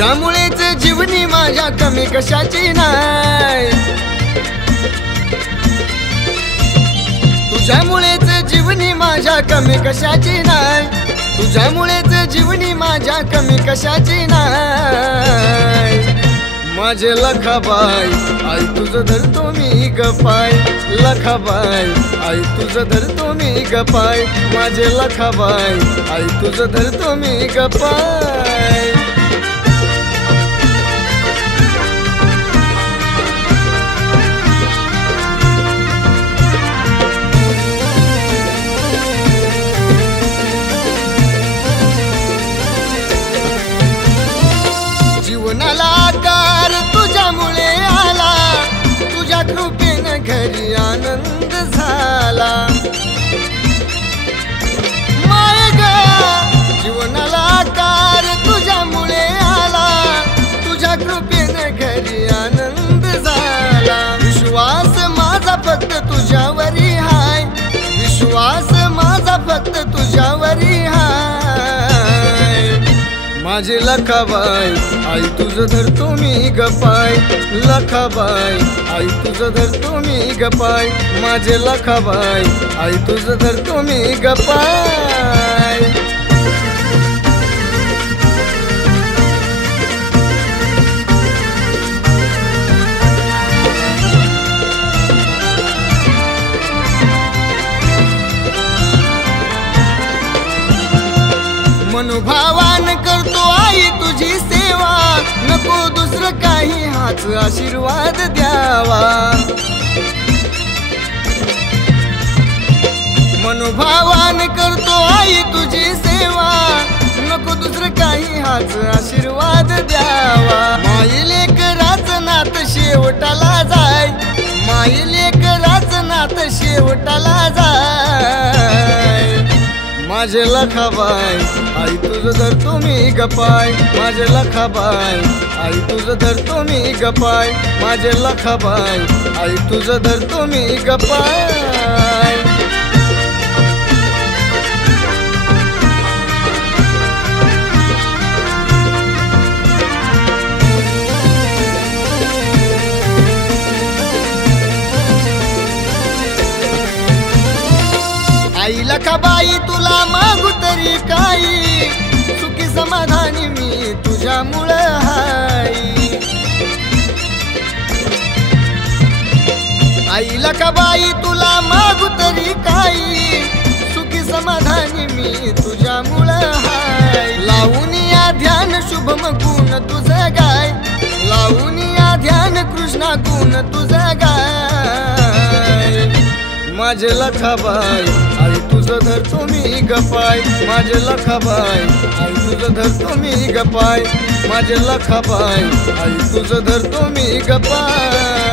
तुझ्यामुळेच जीवनी माझ्या कमी कशाची नाही, तुझ्यामुळेच जीवनी माझ्या कमी कशाची नाही, तुझ्यामुळेच जीवनी माझ्या कमी कशाची नाही। माझे लखाबाई आई तुझं धरतो मी गपाय, लखाबाई आई तुझं धरतो मी गपाय, माझे लखाबाई आई तुझं धरतो मी गपाय। जीवनाला आकार तुझ्यामुळे आला, तुझ्या कृपेने घरी आनंद झाला। माय ग जीवनाला आकार तुझ्यामुळे आला, तुझ्या कृपेने घरी आनंद झाला। विश्वास माझा फक्त तुझ्यावरी हाय, विश्वास माझा फक्त तुझ्यावरी हाय। माझे लखाबाई आई तुझं धरतो मी गपाय, लखाबाई आई तुझं धरतो मी गपाय, माझे लखाबाई आई तुझं धरतो मी गपाय। मनोभावान करतो आई तुझी सेवा, नको दुसरं काही हाच आशीर्वाद द्यावा। मनोभावान करतो आई तुझी सेवा, नको दुसरं काही हाच आशीर्वाद द्यावा। माई लेकराचं नात शेवटाला जाय, माई लेकराचं नात शेवटाला जाय। माझे लखाबाई आई तुझं धरतो मी गपाय, माझे लखाबाई आई तुझं धरतो मी गपाय, माझे लखाबाई आई तुझं धरतो मी गपाय। आई लखाबाई तुला मागू तरी काही, सुखी समाधानी मी तुझ्यामुळं हाय। आई लखाबाई तुला मागू तरी काही, सुखी समाधानी मी तुझ्यामुळं हाय। लावून या ध्यान शुभम गुण तुझं गाय, लावून या ध्यान कृष्णा गुण तुझं गाय। माझे लखाबाई आई तुझं धरतो मी गपाय, माझे लखाबाई आई तुझं धरतो मी गपाय, माझे लखाबाई आई तुझं धरतो मी गपाय।